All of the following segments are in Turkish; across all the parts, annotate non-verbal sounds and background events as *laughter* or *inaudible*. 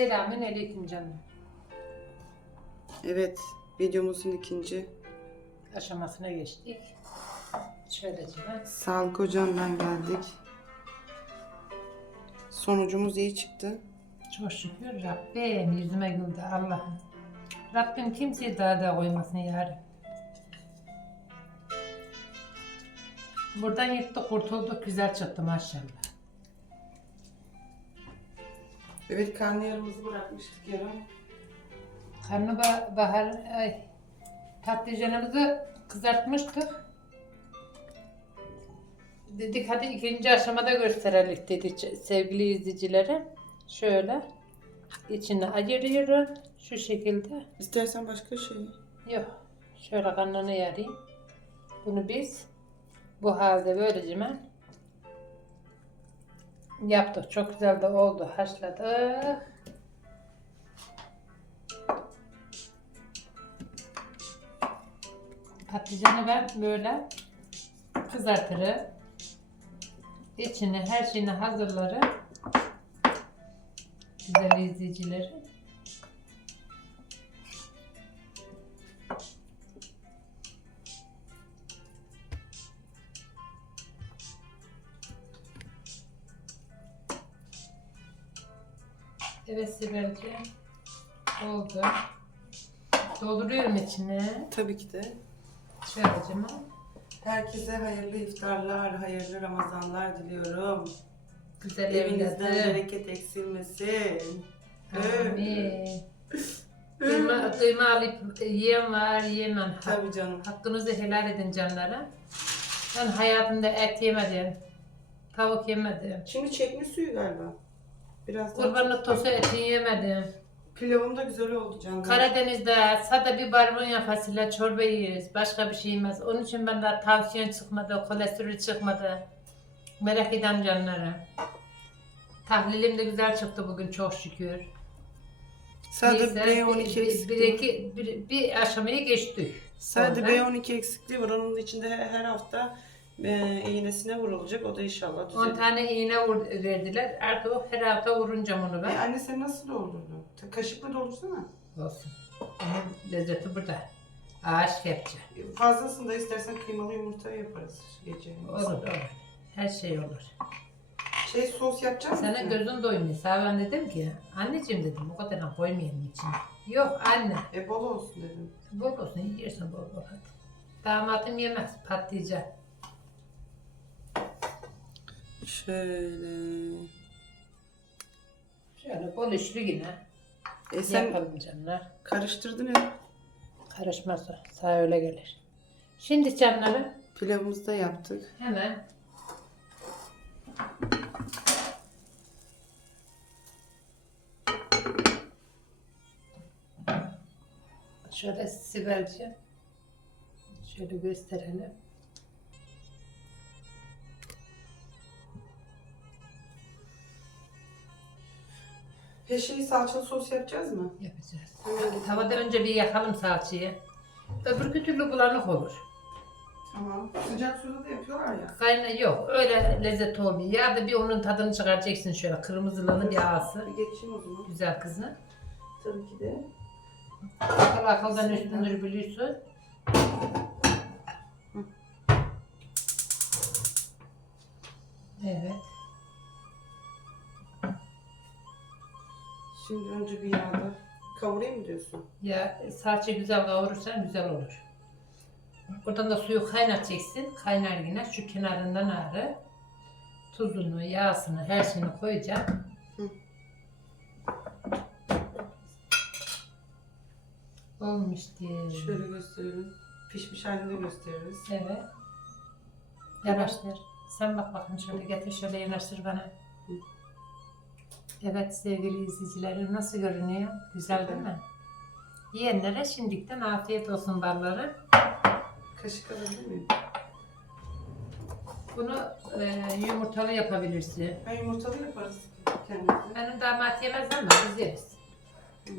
Selamün aleyküm canım. Evet, videomuzun ikinci. Aşamasına geçtik. Şöylece. Sağlık hocamdan geldik. Sonucumuz iyi çıktı. Çok şükür Rabbim yüzüme güldü Allah'ım. Rabbim kimseyi daha da koymasın yarın. Buradan yırttık kurtulduk güzel çıktı maşallah. Evet, karnıyarımızı bırakmıştık yarım. Karnabahar bahar, ay, patlıcanımızı kızartmıştık. Dedik hadi ikinci aşamada gösterelim dedik sevgili izleyicilere. Şöyle içine ayırıyorum şu şekilde. İstersen başka şey. Yok şöyle kanını yarayım. Bunu biz bu halde böylece yaptık. Çok güzel de oldu. Haşladık. Patlıcanı ben böyle kızartırım. İçine her şeyini hazırlarım. Güzel izleyicilerim. Evet Sibel'ciğim. Oldu. Dolduruyorum içine. Tabii ki de. Şöylece Herkese hayırlı iftarlar, hayırlı Ramazanlar diliyorum. Güzel Evinizden evladım. bereket eksilmesin. Amin. *laughs* Kıyma, kıyma alıp yiyen var, yiyemem. Tabii canım. Hakkınızı helal edin canlara. Ben hayatımda et yemedim. Tavuk yemedim. Şimdi çekme suyu galiba. Biraz daha. Kurbanlık tozu eti yemedim. Pilavım da güzel oldu canım. Karadeniz'de sade bir barbunya fasulye çorba yiyoruz. Başka bir şey yemez. Onun için bende tansiyon çıkmadı, kolesterol çıkmadı. Merak eden canlara. Tahlilim de güzel çıktı bugün çok şükür. Sadece Neyse, B12 bir, bir, eksikliği. bir, iki, bir, bir aşamayı geçtik. Sadece Sonra B12 eksikliği var. Onun içinde her hafta e, iğnesine vurulacak. O da inşallah 10 düzelir. tane iğne vur, verdiler. Artık o her hafta vurunca onu E, ben. anne sen nasıl doldurdun? Ta- Kaşıkla doldursana. Olsun. Onun lezzeti burada. Ağaç kepçe. E, Fazlasını da istersen kıymalı yumurta yaparız gece. Olur olur. Her şey olur. Şey sos yapacak mısın? Senin gözün doymuyor. Sana ben dedim ki anneciğim dedim o kadar koymayalım içine. Yok anne. E bol olsun dedim. Bol olsun yiyirsin bol bol hadi. Damadım yemez patlayacak. Şöyle. Şöyle bol üçlü yine. E sen Yapalım canlar. karıştırdın hep. Karışmazsa sağ öyle gelir. Şimdi canları Pilavımızı da yaptık. hemen şöyle Sibel'ciğim şöyle gösterelim. Peşini salçalı sos yapacağız mı? Yapacağız. Hemen git. Tavada önce bir yakalım salçayı. Öbür türlü bulanık olur. Tamam. Sıcak suda da yapıyorlar ya. Kayna yok öyle lezzet olmuyor. Ya da bir onun tadını çıkaracaksın şöyle kırmızılanıp yağsı. Bir geçeyim o zaman. Güzel kızım. Tabii ki de. Akıl akıldan üstündür biliyorsun. Evet. Şimdi önce bir yağda kavurayım mı diyorsun? Ya salça güzel kavurursan güzel olur. Buradan da suyu kaynatacaksın. Kaynar yine şu kenarından ağrı. Tuzunu, yağsını, her şeyini koyacaksın. Hı. Olmuş diye. Şöyle gösterelim. Pişmiş halinde gösteririz. Evet. Yanaştır. Sen bak bakın şöyle getir şöyle yanaştır bana. Hı. Evet sevgili izleyicilerim nasıl görünüyor? Güzel değil mi? Yiyenlere şimdiden afiyet olsun balları. Kaşık alabilir miyim? Bunu e, yumurtalı yapabilirsin. Ben yumurtalı yaparız kendimize. Benim damat yemez ama biz yeriz. Hı.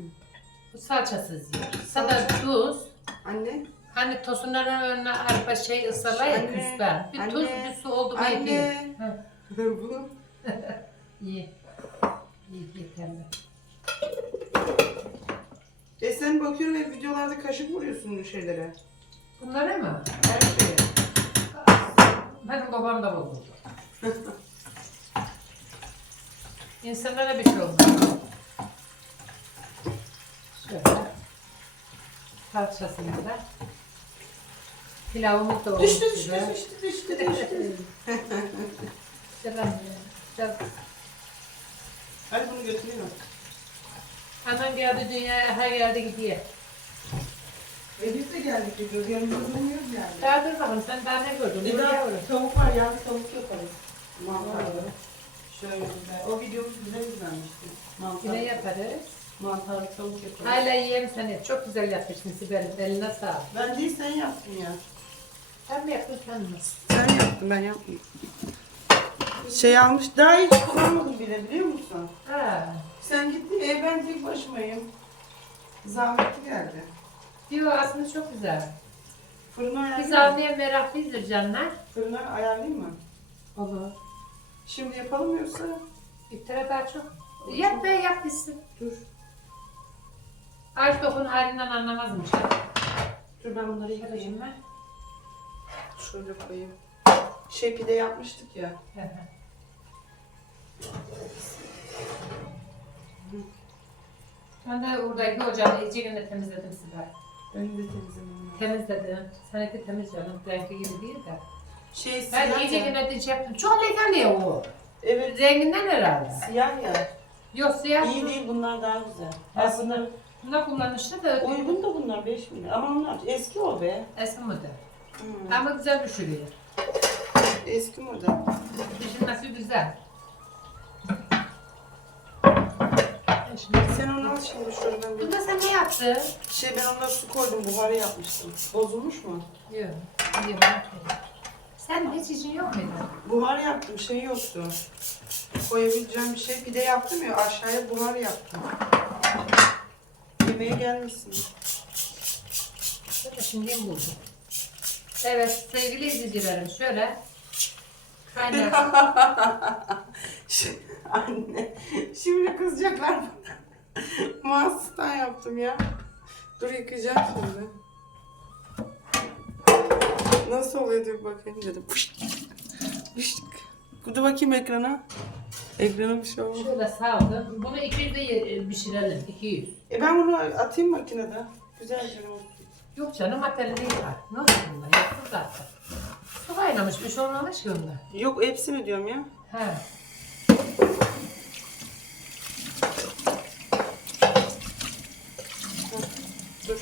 Bu salçasız yer. Sada tuz. Anne, Hani tosunların önüne arpa şey ısala ya Anne, küsper. Bir tuz anne, bir su oldu mu yetiyor. anne. Hı. *laughs* Bu *laughs* İyi. Yeterli. E sen bakıyorum hep videolarda kaşık vuruyorsun bu şeylere. Bunlara mı? Her şeye. Benim babam da bozuldu. *laughs* İnsanlara bir şey olmaz. Şöyle. Salçasını da. Pilavımız da olmuş Düştü düştü güzel. düştü düştü düştü. Selam. *laughs* Selam. *laughs* Hadi bunu götürüyorum. Anan geldi dünyaya, her yerde gidiyor. E biz de geldik gidiyoruz. Yanımızda durmuyoruz yani. Daha dur bakalım sen daha ne gördün? Buraya daha vurun. tavuk var yağlı tavuk yaparız. Mantarlı. Şöyle güzel. O videomuz güzel izlenmişti. Mantar. Yine yaparız. Mantarlı tavuk yaparız. Hala yiyelim seni. Çok güzel yapmışsın Sibel'im. Eline sağlık. Ben değil sen yaptın ya. Sen mi yaptın sen mi? Sen yaptın ben yapmadım. Şey almış daha hiç kullanmadım bile biliyor musun? Ha. Sen gittin ev ben tek başımayım. Zahmetli geldi. Diyor aslında çok güzel. Fırına Biz ayarlayayım mı? almaya meraklıyızdır canlar. Fırına ayarlayayım mı? Olur. Şimdi yapalım yoksa İftira daha çok. Yap be yap bitsin. dur. Aç dokun halinden anlamazmış. Dur ben bunları yıkayayım. Şöyle koyayım. Şey pide yapmıştık ya. Hı. Ben de oradaki ocağı iyice günde temizledim Sibel. Önünde temizlemem lazım. Temizledim. Seninki temiz canım. Benimki gibi değil de. Şey Ben siyah iyice ya. güne diş yaptım. Çok lekeli ya o. Evet Renginden herhalde. siyah ya. Yok siyah. İyi değil bunlar daha güzel. Aslında Aslında bunlar kullanışlı da uygun da bunlar 5 bin lira. Ama onlar eski o be. eski model. Hmm. Ama güzel pişiriyor. Eski model. Pişirmesi güzel. Şimdi, Sen onu al şimdi şuradan bir. bunda sen ne yaptın? Şey ben ona su koydum buharı yapmıştım. Bozulmuş mu? Yok. Yok. Sen hiç işin yok muydu? Buhar yaptım şey yoktu. Koyabileceğim bir şey. Bir de yaptım ya aşağıya buhar yaptım. Yemeğe gelmişsin. Ben de şimdi buldum. Evet sevgili izleyicilerim şöyle *laughs* kaynar. Anne şimdi kızacaklar bana. Mahsustan yaptım ya. Dur yıkayacağım şimdi. Nasıl oluyor diye bakayım dedim. Pışt. Pışt. Dur bakayım ekrana. Ekrana bir şey olmaz. şöyle saldım. Bunu 200'de ye- pişirelim. 200. E ben bunu atayım makinede. Güzelce olsun. Yok canım materyali var. Ne oldu bunda? Yaptım zaten. Su kaynamış bir şey olmamış ki onda. Yok hepsini diyorum ya. He. Dur.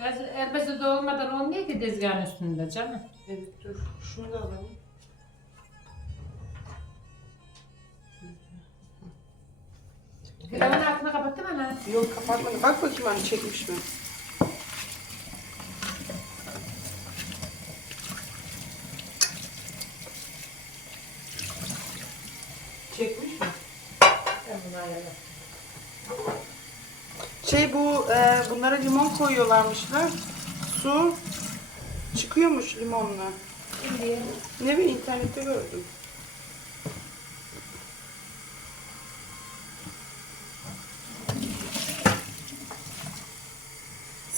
El- Elbette doğmadan olmuyor ki tezgahın üstünde canım. Evet dur. Şunu da alalım. Yok kapatmadım. Bak bakayım hani çekmiş mi? Çekmiş mi? Şey bu e, bunlara limon koyuyorlarmışlar. Su çıkıyormuş limonla. Ne bileyim internette gördüm.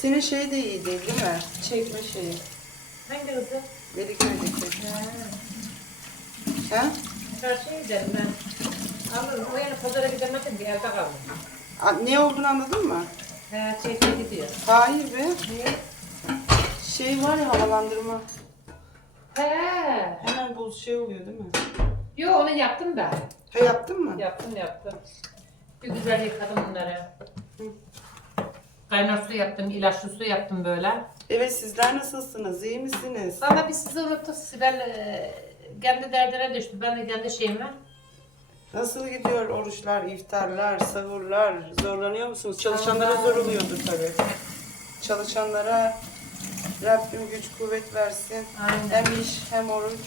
Senin şey de iyi değil değil mi? Çekme şeyi. hangi kızı? Medikmedeki. Ha. Ha? Çarşıya gidelim ben. Alırım. O yana pazara gidemedim bir evde kaldım. A- Ne olduğunu anladın mı? He çekme gidiyor. Hayır be. Niye? Şey var ya havalandırma. He. Hemen bu şey oluyor değil mi? Yo onu yaptım da. Ha yaptın mı? Yaptım yaptım. Bir güzel yıkadım bunları. Hı. Kaynar su yaptım, ilaçlı su yaptım böyle. Evet sizler nasılsınız? İyi misiniz? Valla biz sizi unuttuk. Sibel e, kendi derdine düştü. Ben de kendi şeyime. Nasıl gidiyor oruçlar, iftarlar, sahurlar? Zorlanıyor musunuz? Çalışanlara Allah. zor oluyordur tabii. Çalışanlara Rabbim güç kuvvet versin. Aynen. Hem iş hem oruç.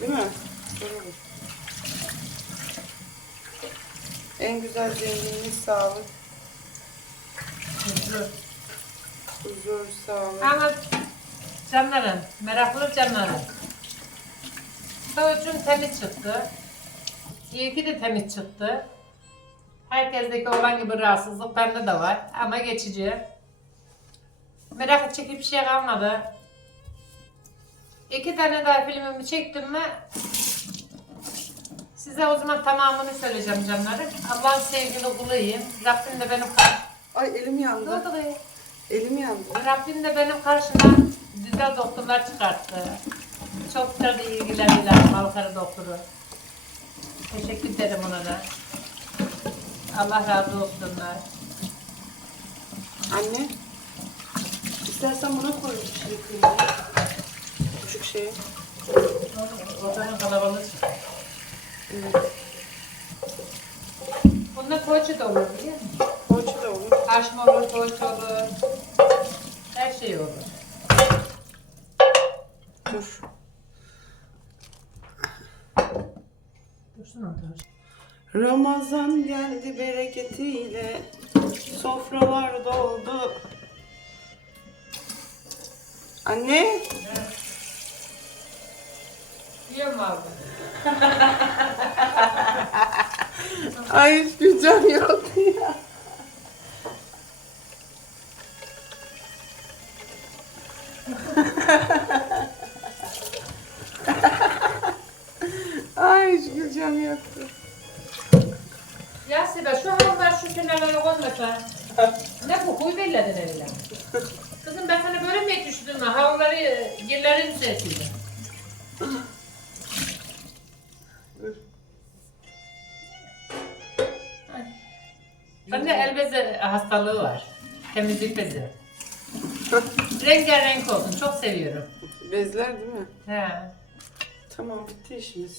Değil mi? Zor olur. En güzel zenginlik sağlık. huzur. Huzur, sağlık. Ama canlarım, meraklı canlarım. Sonucum temiz çıktı. İyi ki de temiz çıktı. Herkesteki olan gibi rahatsızlık bende de var ama geçici. Merak çekip bir şey kalmadı. İki tane daha filmimi çektim mi size o zaman tamamını söyleyeceğim canlarım. Allah'ın sevgili kuluyum. Rabbim de benim Ay elim yandı. Ne oldu be? Elim yandı. Rabbim de benim karşıma güzel doktorlar çıkarttı. Çok güzel de ilgileniyorlar Malkara doktoru. Teşekkür ederim ona da. Allah razı olsunlar. Anne. İstersen buna koy bir şey kıymayı. Küçük şeye. Odanın kalabalık. Evet. Bunda poğaça da olur biliyor musun? Poğaça da olur. Haşma olur, poğaça olur. Her şey olur. Dur. Dursun orada. Ramazan geldi bereketiyle sofralar doldu. Anne, Biliyor musun abi? ay hiç gücüm yok ya.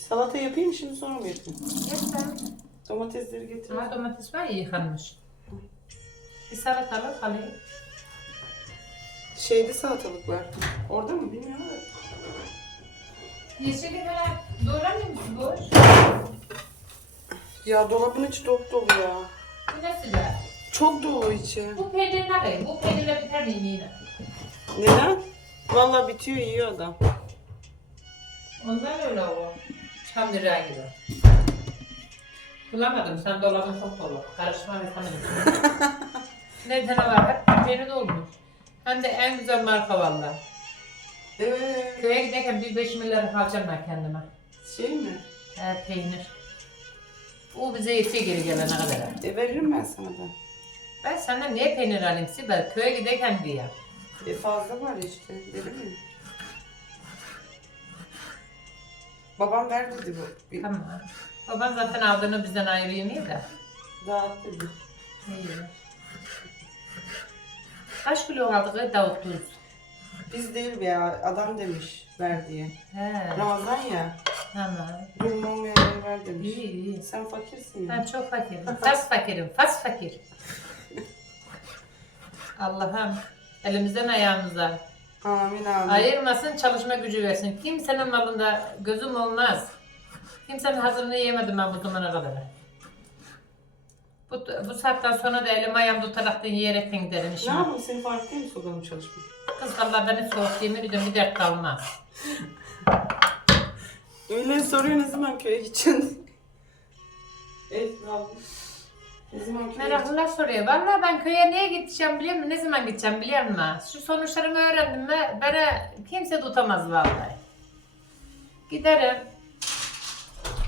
Salata yapayım şimdi sonra mı yapayım? Gerçekten. Domatesleri getir. Ha domates var ya yıkanmış. Bir salatalık alayım. Şeyde salatalık var. Orada mı bilmiyorum. Yeşil biber doğramıyor musun boş? Ya dolabın içi dop dolu ya. Bu ne Sibel? Çok dolu içi. Bu peynir ne kadar? Bu peynirle biter mi yemeğine? Neden? Vallahi bitiyor yiyor adam. Ondan öyle o. Çam lira gibi. Bulamadım. Sen dolabın çok dolu. Karışma ve *laughs* ne var? Hep. Hem de en güzel marka valla. Evet. Köye giderken bir beş milyar harcam ben kendime. Şey mi? He peynir. O bize yetiyor geri gelene kadar. E veririm ben sana da. Ben senden niye peynir alayım Sibel? Köye giderken diye. E fazla var işte. Verir mi? Babam ver dedi bu. Tamam. Baban zaten aldığını bizden ayırıyor da. Dağıt dedi. İyi. Kaç kilo aldık Davut Tuz? Biz değil be ya. Adam demiş ver diye. He. Ramazan ya. Tamam. Durum olmayanları ver demiş. İyi iyi. Sen fakirsin ya. Ben çok fakirim. Fas fakirim. Fas fakir. *laughs* Allah'ım elimizden ayağımızdan Amin amin. ayırmasın çalışma gücü versin. Kimsenin malında gözüm olmaz. Kimsenin hazırını yemedim ben bu zamana kadar. Bu, bu saatten sonra da elim ayağım tutaraktan yiyerekten giderim Ne işime. yapalım seni fark değil mi sokalım çalışma? Kız valla beni soğuk yemin ediyorum bir dert kalmaz. Öyle soruyor ne zaman köye gideceksin? Evet bravo. Ne zaman köye? Meraklılar soruyor. Valla ben köye niye gideceğim biliyor musun? Ne zaman gideceğim biliyor musun? Şu sonuçlarımı öğrendim mi beni kimse tutamaz vallahi. Giderim.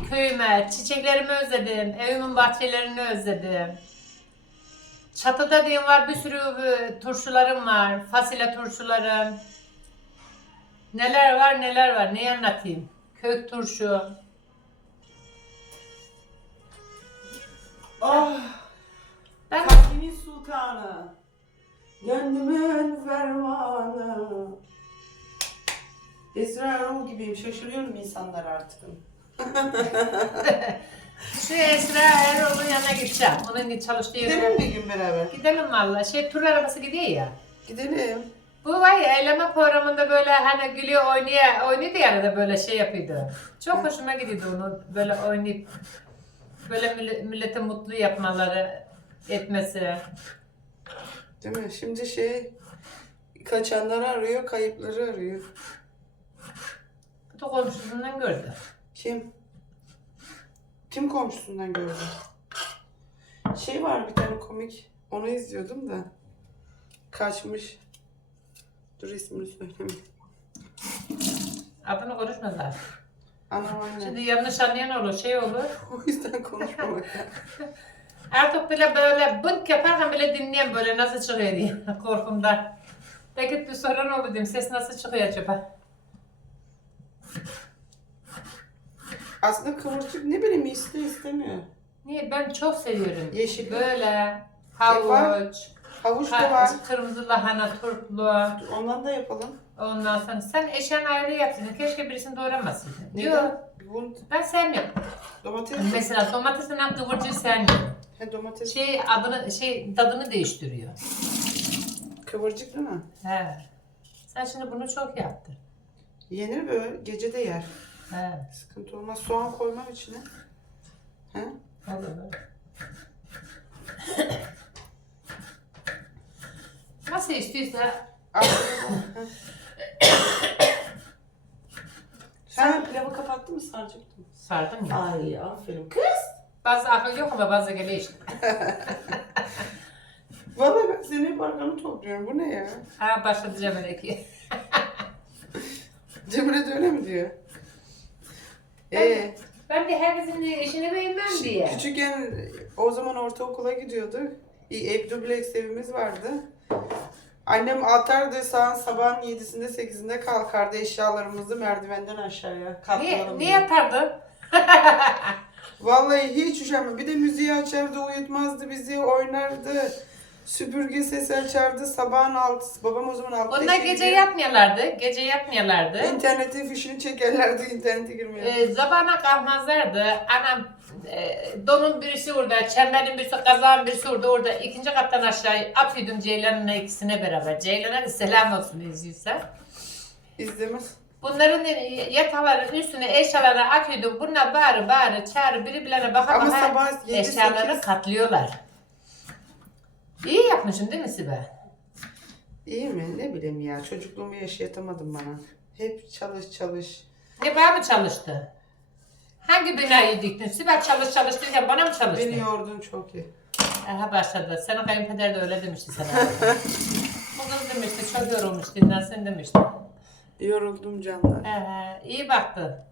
Köyüme, çiçeklerimi özledim, evimin bahçelerini özledim. Çatıda diyeyim var bir sürü e, turşularım var, fasulye turşularım. Neler var neler var, ne anlatayım? Kök turşu. Ah! Ben Fatih'in sultanı. Gönlümün fermanı. Esra Erol gibiyim. Şaşırıyorum insanlar artık. Şu Esra Erol'un yanına gideceğim. Onun çalıştığı Gidelim yere. bir gün beraber. Gidelim valla. Şey tur arabası gidiyor ya. Gidelim. Bu var ya eyleme programında böyle hani gülüyor oynuyor, oynuyordu ya arada böyle şey yapıyordu. Çok hoşuma gidiyordu onu böyle oynayıp böyle millet- milleti mutlu yapmaları etmesi. Değil mi? Şimdi şey kaçanları arıyor, kayıpları arıyor. Bu da komşusundan gördü. Kim? Kim komşusundan gördü? Şey var bir tane komik. Onu izliyordum da. Kaçmış. Dur ismini söylemeyeyim. Adını konuşmadılar. Anam aynen. Şimdi yanlış anlayan olur, şey olur. *laughs* O yüzden konuşmamak. *laughs* Artık bile böyle bınk yaparken bile dinleyen böyle nasıl çıkıyor diye *laughs* korkumdan. Belki bir sorun oldu diyeyim. Ses nasıl çıkıyor acaba? Aslında kıvırcık ne bileyim iste istemiyor. Niye? Ben çok seviyorum. Yeşil. Böyle havuç, Havuç da var. kırmızı lahana, turplu. Ondan da yapalım. Ondan sonra sen eşen ayrı yaptın. Keşke birisini doğramasaydın. Yok. Neden? Bunu Ben sevmiyorum. domates. Mesela domatesin hem kıvırcığı sevmiyorum. He, domates. Şey adını, şey tadını değiştiriyor. Kıvırcık değil mi? He. Sen şimdi bunu çok yaptın. Yenir böyle gece de yer. He. Sıkıntı olmaz. Soğan koymam içine. He? Olur. Nasıl istiyorsa. He. Sen pilavı kapattın mı saracaktın? sardım ya. Ay aferin. Kız. Bazı akıl yok ama bazı geliyor işte. *laughs* Vallahi ben senin hep arkanı topluyorum. Bu ne ya? Ha başladı Cemile'ki. *laughs* Cemre de öyle mi diyor? Ee, Ben de herkesin işini beğenmem diye. küçükken o zaman ortaokula gidiyorduk. Dubleks evimiz vardı. Annem atardı saat sabahın yedisinde sekizinde kalkardı eşyalarımızı merdivenden aşağıya Niye, katlayalım niye diye. yatardın? *laughs* Vallahi hiç üşenme. Bir de müziği açardı, uyutmazdı bizi, oynardı. Süpürge sesi açardı sabahın altısı. Babam o zaman altıda Onlar gece gidiyor. yatmıyorlardı. Gece yatmıyorlardı. İnternetin fişini çekerlerdi internete girmeye. Ee, zabana kalkmazlardı. Anam e, donun birisi orada, çemberin birisi, kazağın birisi orada, orada. ikinci kattan aşağı atıyordum Ceylan'ın ikisine beraber. Ceylan'a da selam olsun izliyorsa. İzlemez. Bunların yataların üstüne eşyaları atıyordum. Bunlar bağırı bağırı çağırı biri bilene baka Ama baka sabah yedi, eşyaları sekiz- katlıyorlar. İyi yapmışsın değil mi Sibel? İyi mi? Ne bileyim ya. Çocukluğumu yaşayatamadım bana. Hep çalış çalış. Ne bana mı çalıştı? Hangi binayı diktin? Sibel çalış çalış derken bana mı çalıştı? Beni yordun çok iyi. Aha başladı. Senin kayınpeder de öyle demişti sana. *laughs* Bu kız demişti çok yorulmuş dinlensin demişti. Yoruldum canlar. Ee, iyi baktı.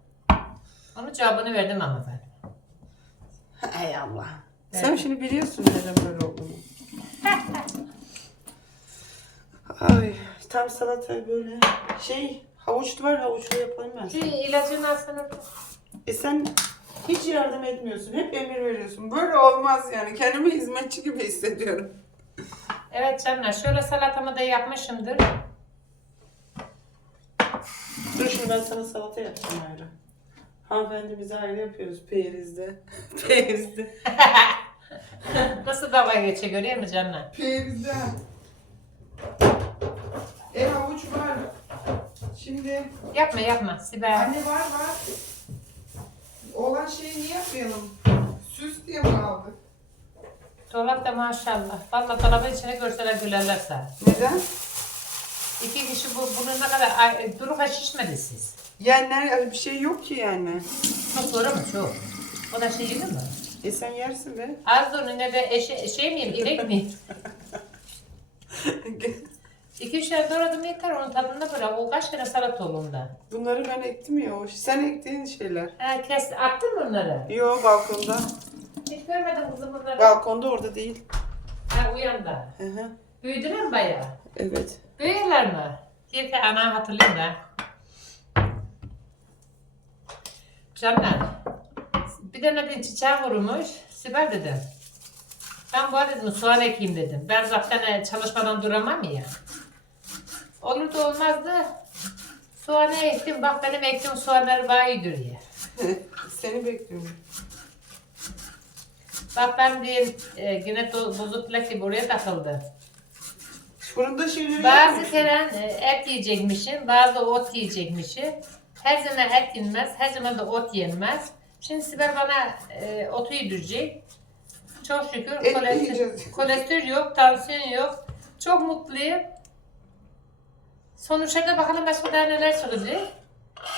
Onun cevabını verdim ama ben. Ey Allah. Evet. Sen şimdi biliyorsun neden böyle olduğunu. *laughs* Ay tam salata böyle şey havuçlu var havuçlu yapayım ben. Şu ilacını alsana. E sen hiç yardım etmiyorsun. Hep emir veriyorsun. Böyle olmaz yani. Kendimi hizmetçi gibi hissediyorum. Evet canlar şöyle salatamı da yapmışımdır. Dur şimdi ben sana salata yapacağım ayrı. Hanımefendi bize ayrı yapıyoruz perizde. *laughs* perizde. *laughs* Nasıl dalga geçiyor görüyor musun canlar? Perizde. E havuç var. Şimdi Yapma yapma Sibel. anne var var. Olan şeyi niye yapmayalım? Süs diye mi aldık? Dolapta maşallah. Valla dolabın içine görseler gülerler sana. Neden? İki kişi bu, bunu ne kadar ay, duruka şişmedi siz. Yani nerede bir şey yok ki yani. Çok doğru mu? Çok. O da şey yenir mi? E sen yersin be. Az onun ne be eşe, şey miyim, inek miyim? *laughs* İki üç tane doğradım yeter onun tadını bırak. O kaç tane salata olduğunda. Bunları ben ektim ya. o- Sen ektiğin şeyler. Ha kes, attın mı onları? Yo balkonda. Hiç görmedim kızım bunları. Balkonda orada değil. Ha uyandı. Hı hı. Büyüdüler mi bayağı? Evet. Büyüyorlar mı? Diyor ki ana hatırlayayım da. Canlar. Bir tane de çiçeği vurmuş. Sibel dedim. Ben bu arada dedim soğan ekeyim dedim. Ben zaten e, çalışmadan duramam ya. Olur da olmazdı. Soğanı ektim. Bak benim ektiğim soğanlar iyi duruyor. *laughs* Seni bekliyorum. Bak ben bir e, yine bozuk plak gibi oraya takıldı. Fırında şeyleri Bazı yapmışsın. kere e, et yiyecekmişim, bazı ot yiyecekmişim. Her zaman et yenmez, her zaman da ot yenmez. Şimdi Sibel bana e, otu yedirecek. Çok şükür Et kolesterol, yiyeceğiz. kolesterol yok, tansiyon yok. Çok mutluyum. Sonuçlarına bakalım başka daha neler çıkacak.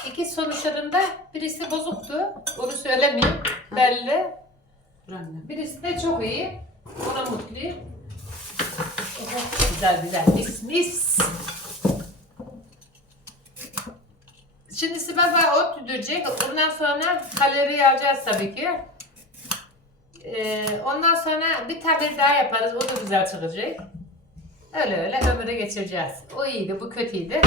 İki sonuçlarında birisi bozuktu. Onu söylemeyeyim. Belli. Dur. Birisi de çok iyi. Ona mutluyum. Güzel güzel. Mis mis. Şimdi Sibel bana ot düdürecek. Ondan sonra kalori alacağız tabii ki. Ee, ondan sonra bir tabir daha yaparız. O da güzel çıkacak. Öyle öyle ömüre geçireceğiz. O iyiydi, bu kötüydü.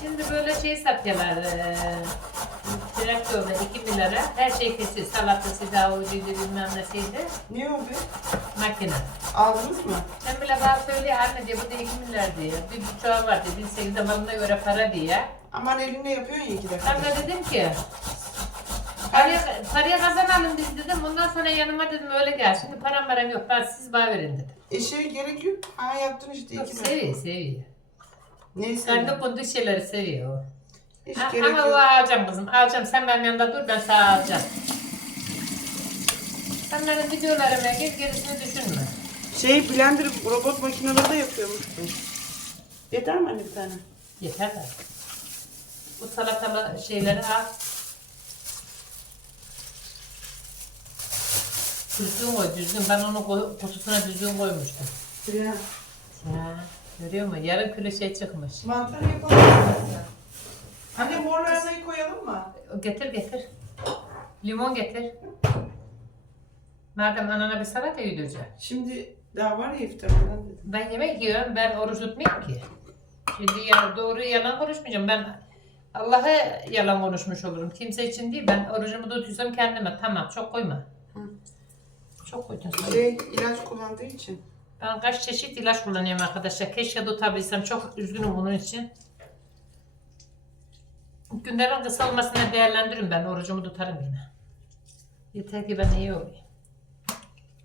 Şimdi böyle şey satıyorlar. E, traktörde 2 milyara. Her şey kesiyor. Salatası, davucuydu, bilmem nesiydi. Ne o be? Makine. Aldınız mı? Sen bile bana söylüyor anne diye bu da 2 milyar diye. Bir buçuğa var dedi. 8 zamanına göre para diye. Aman elinle yapıyorsun ya iki dakika. Ben de dedim ki paraya, paraya kazanalım biz dedim. Ondan sonra yanıma dedim öyle gel. Şimdi param param yok. Ben siz bana verin dedim. Eşeğe gerek yok. Ha yaptın işte Yok, iki dakika. seviyor seviyor. Neyse. Kendi bulduğu şeyleri seviyor o. Hiç Ha, gerek ama o yok. alacağım kızım. Alacağım. Sen benim yanımda dur. Ben sana alacağım. Sen benim videolarıma gir. Gerisini düşünme. Şey blender robot makineleri de yapıyormuş. Yeter mi anne bir tane? Yeter de. Bu salatalı şeyleri al. Düzgün koy düzgün. Ben onu koy- kutusuna düzgün koymuştum. Ya. Ya, görüyor musun? Yarım kilo şey çıkmış. Mantar yapalım. Anne mor lahanayı koyalım mı? Getir getir. Limon getir. Madem anana bir salata yedireceğim. Şimdi daha var ya iftarından dedim. Ben yemek yiyorum. Ben oruç tutmayayım ki. Şimdi ya, doğru yalan konuşmayacağım. Ben Allah'a yalan konuşmuş olurum. Kimse için değil. Ben orucumu tutuyorsam kendime. Tamam çok koyma. Hı. Çok koydun sen. Şey ilaç kullandığı için. Ben kaç çeşit ilaç kullanıyorum arkadaşlar. Keşke tutabilsem. Çok üzgünüm bunun için. Günlerin kısalmasına değerlendiririm ben. Orucumu tutarım yine. Yeter ki ben iyi olayım.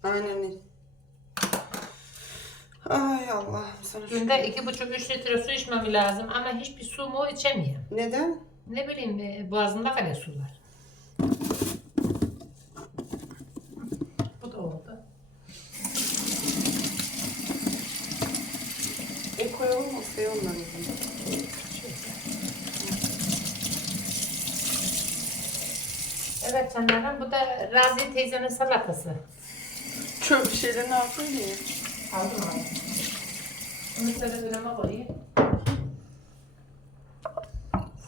Aynen. Ay Allah'ım sana şükür. Günde iki buçuk üç litre su içmem lazım ama hiçbir su mu içemiyorum. Neden? Ne bileyim e, boğazımda kalıyor sular. Bu da oldu. E koyalım masaya onları. Evet canlarım bu da Razi teyzenin salatası. Çöp şeylerini alsana ya. Aldım aldım. Bunu şöyle önüme koyayım.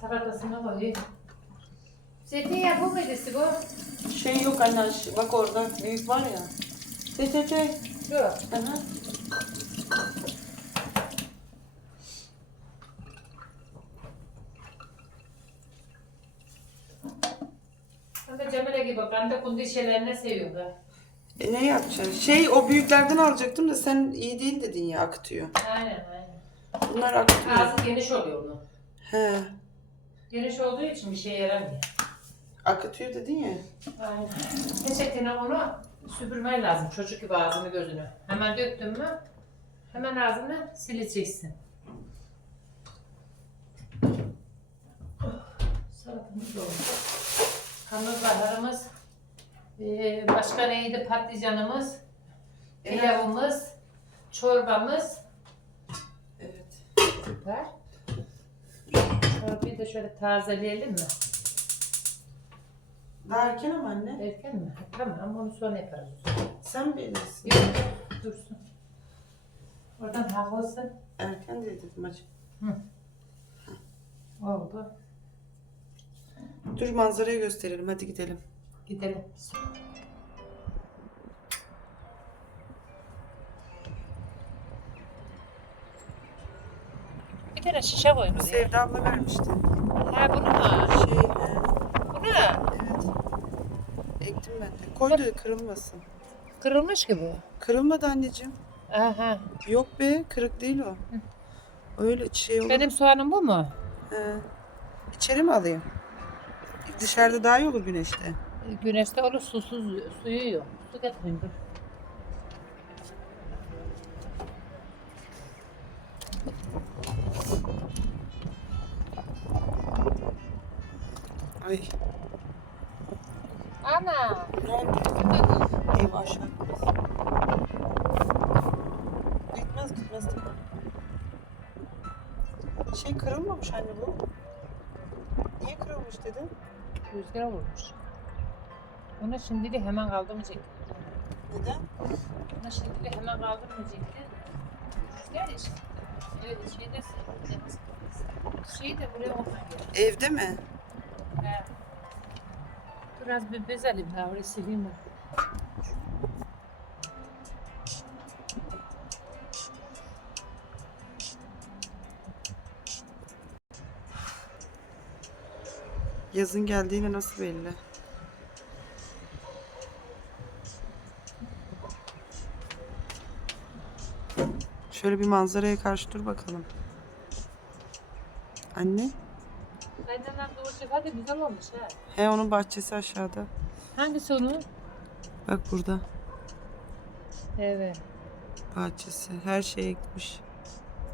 Salatasına koyayım. Zeytinyağı bu muydu bu? Şey yok anne bak orada büyük var ya. Te te te. Yok. Aha. Ben Cemile gibi ben de kundu şeylerini seviyorum. E ne yapacağız? Şey o büyüklerden alacaktım da sen iyi değil dedin ya akıtıyor. Aynen aynen. Bunlar akıtıyor. Ağzı geniş oluyor onun. He. Geniş olduğu için bir şey yaramıyor. Akıtıyor dedin ya. Aynen. Peçetine onu süpürmen lazım. Çocuk gibi ağzını gözünü. Hemen döktün mü hemen ağzını sileceksin. Oh, Salatamız oldu. Karnabaharımız. Ee, başka neydi? Patlıcanımız. Pilavımız. Çorbamız. Evet. Süper. Çorbayı da şöyle tazeleyelim mi? Daha erken ama anne. Erken mi? Tamam onu sonra yaparız. Sen bilirsin. Yok dursun. Oradan havalısın. Erken dedim acı. Oldu. Dur manzarayı gösterelim hadi gidelim. Gidelim. Bir tane şişe Bu koymuş. Sevda abla vermişti. Ha bunu mu? Şey, e, Bu ne? evet. Ektim ben de. Koy da kırılmasın. Kırılmış gibi. Kırılmadı anneciğim. Aha. Yok be kırık değil o. Öyle şey olur. Benim soğanım bu mu? He. İçeri mi alayım? Dışarıda daha iyi olur güneşte. Güneşte olur susuz suyu yok. Su getireyim dur. Ay. Ana. Ne oldu? Ev aşağı. Gitmez gitmez. Şey kırılmamış anne bu. Niye kırılmış dedin? Rüzgar vurmuş. Ona şimdilik hemen kaldırmayacak. Neden? Ona şimdilik hemen kaldırmayacaktı. Rüzgar işte. Evet şeyde Şeyi de buraya geldi. Evde mi? He. Biraz bir bezelim ha orayı sileyim ben. Yazın geldiğine nasıl belli? Şöyle bir manzaraya karşı dur bakalım. Anne? Aydanlar doğru hadi güzel olmuş ha. He onun bahçesi aşağıda. Hangisi onun? Bak burada. Evet. Bahçesi. Her şey ekmiş.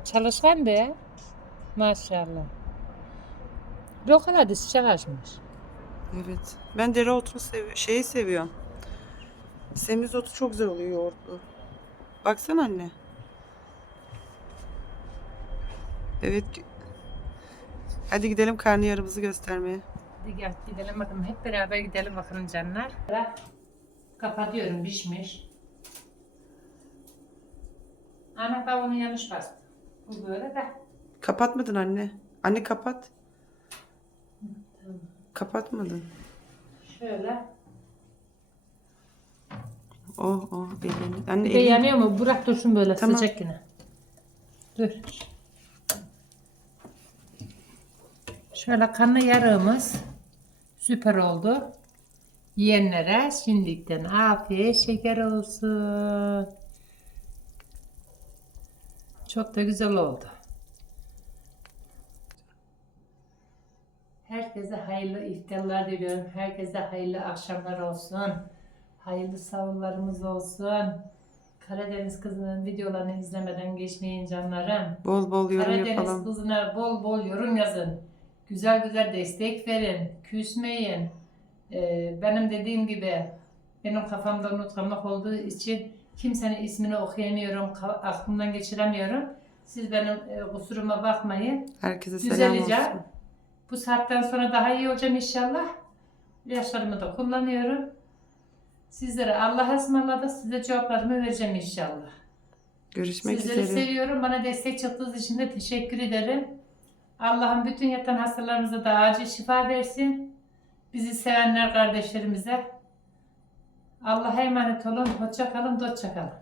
Çalışkan be. Maşallah. Lokal da çiçek açmış. Evet. Ben dereotunu sev şeyi seviyorum. Semizotu çok güzel oluyor yoğurtlu. Baksana anne. Evet. Hadi gidelim karnıyarımızı göstermeye. Hadi gel gidelim bakalım. Hep beraber gidelim bakalım canlar. Kapatıyorum pişmiş. Ana tavuğunu yanlış bastı. Bu böyle de. Kapatmadın anne. Anne kapat. Kapatmadın. Şöyle. Oh oh elini. Anne Bir de elini. yanıyor mu? Bırak dursun böyle Tamam. sıcak yine. Dur. Şöyle kanlı yarığımız süper oldu. Yiyenlere şimdilikten afiyet şeker olsun. Çok da güzel oldu. Herkese hayırlı iftarlar diliyorum. Herkese hayırlı akşamlar olsun. Hayırlı sahurlarımız olsun. Karadeniz kızının videolarını izlemeden geçmeyin canlarım. Bol bol yorum Karadeniz yapalım. kızına bol bol yorum yazın. Güzel güzel destek verin. Küsmeyin. Ee, benim dediğim gibi benim kafamda unutkanlık olduğu için kimsenin ismini okuyamıyorum, aklımdan geçiremiyorum. Siz benim e, kusuruma bakmayın. Herkese selam Düzeleceğim. olsun. Bu saatten sonra daha iyi olacağım inşallah. İlaçlarımı da kullanıyorum. Sizlere Allah'a ısmarladık. Size cevaplarımı vereceğim inşallah. Görüşmek Sizleri üzere. seviyorum. Bana destek çıktığınız için de teşekkür ederim. Allah'ım bütün yatan hastalarımıza da acil şifa versin. Bizi sevenler kardeşlerimize. Allah'a emanet olun. Hoşça kalın, hoşça kalın.